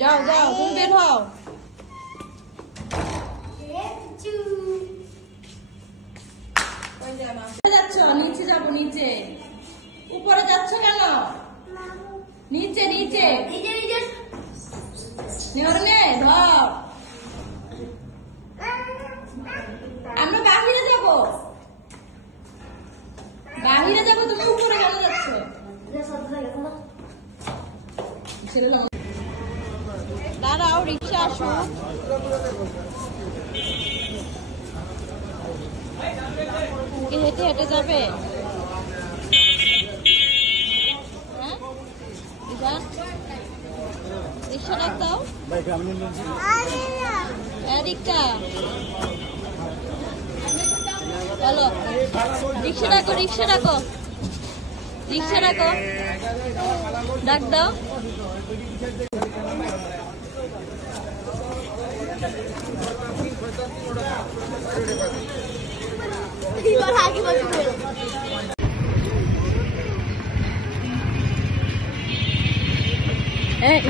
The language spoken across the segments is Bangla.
যাও যাও, তুমি বের হও। যাচ্ছ নিচে, যাবো নিচে। উপরে যাচ্ছ কেন? নিচে নিচে ধর। আমরা বাহিরে যাব, বাহিরে যাব, তুমি উপরে কেন যাচ্ছ? দাঁড়াও, রিক্সা আসুক। হেঁটে হেঁটে যাবে? হ্যাঁ, রিক্সা ডাক দাও। রিক্সা চলো, রিক্সা ডাকো, রিক্সা ডাকো, রিক্সা ডাকো, ডাক দাও।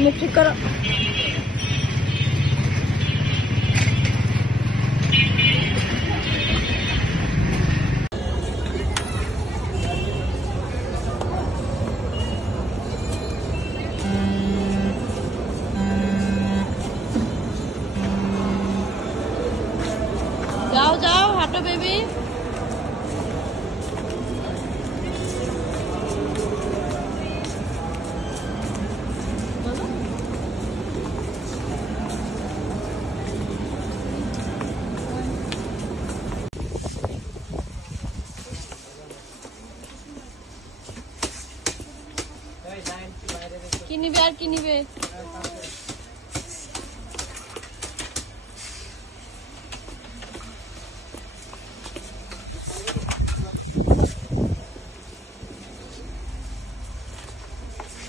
মুখ ঠিক করো। যাও যাও, হাঁটো বেবি। কি নিবে আর কি নিবে?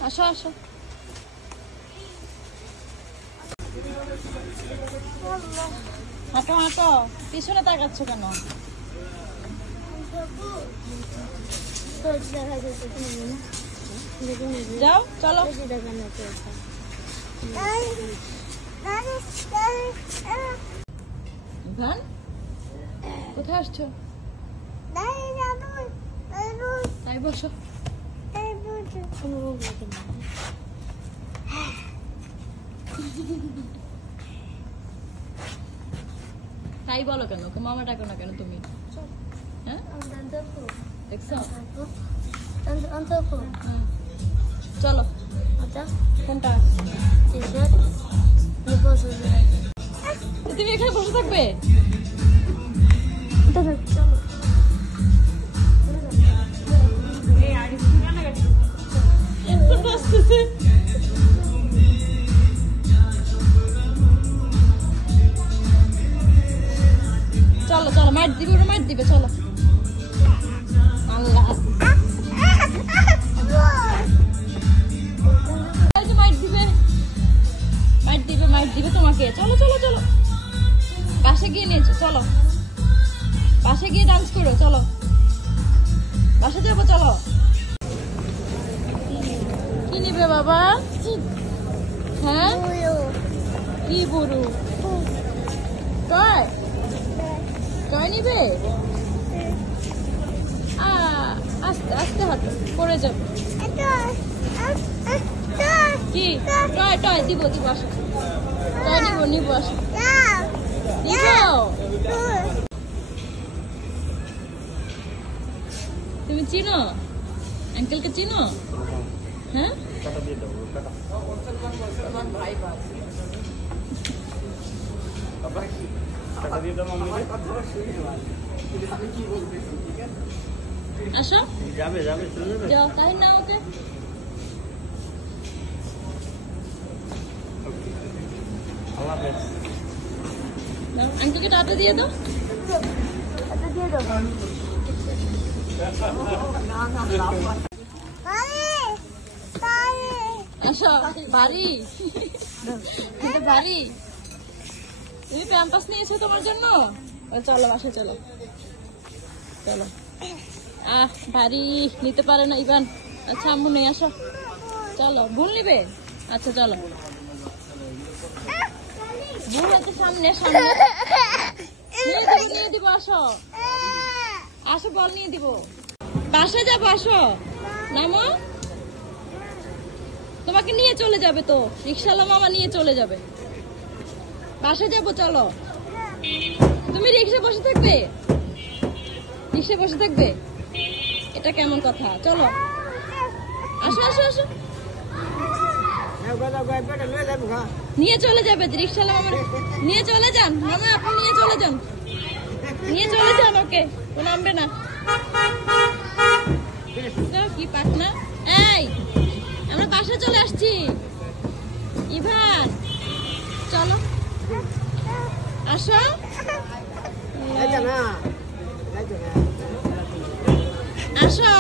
আসো আসো। হাঁটো হাঁটো, পিছনে তাকাচ্ছ কেন? যাও চলো। কোথায় আসছো? তাই বসো। তাই বলো কেন? মামা ডাকো না কেন তুমি? হ্যাঁ, দেখছো? চলো। কোনটা? তুমি এখানে বসে থাকবে? চলো চলো, মার দিবে, ওরা মার দিবে, চলো। আল্লাহ, মার দিবে, মার দিবে, মার দিবে তোমাকে। চলো চলো চলো, পাশে গিয়ে নিয়েছো, চলো পাশে গিয়ে ডান্স করো, চলো বাসে যাবো, চলো। কি নিবে বাবা? হ্যাঁ, কি বুড়ু? টয়, টয় নিবে? আস্তে আস্তে হাঁটো, পড়ে যাবে। কি টয়? টয় দিব, দিব, আসো। টয় নিবো, নিবো, আসো, নিবো। তুমি চিনো আঙ্কেলকে? চিনো? হ্যাঁ, আসো, যাবে যাবে, যাও, তাই না? ওকে আঙ্কেলকে টাটা দিয়ে দাও। আসো, বাড়ি বাড়ি। তুমি প্যাম্পাস নিয়েছো তোমার জন্য? চলো বাসা, চলো চলো। বাড়ি নিতে পারে না ইভান। আচ্ছা, আম্মু নেই, আসো, চলো। ভুল নিবে? আচ্ছা চলো। বুড়াতে সামনে সামনে নিয়ে দিব আসো আসো বল নিয়ে দিব বাসায় যাবো আসো নামো তোমাকে নিয়ে চলে যাবে তো রিক্সাওয়ালা মামা নিয়ে চলে যাবে বাসায় যাবো চলো তুমি রিক্সা বসে থাকবে এটা কেমন কথা চলো আসো আসো আসো নিয়ে চলে যাবে রিক্সাওয়ালা মামা নিয়ে চলে যান মামা আপনি নিয়ে চলে যান ওকে ও নামবে না কি পাক না এই আমরা বাসায় চলে আসছি ইভান চলো আসো আসো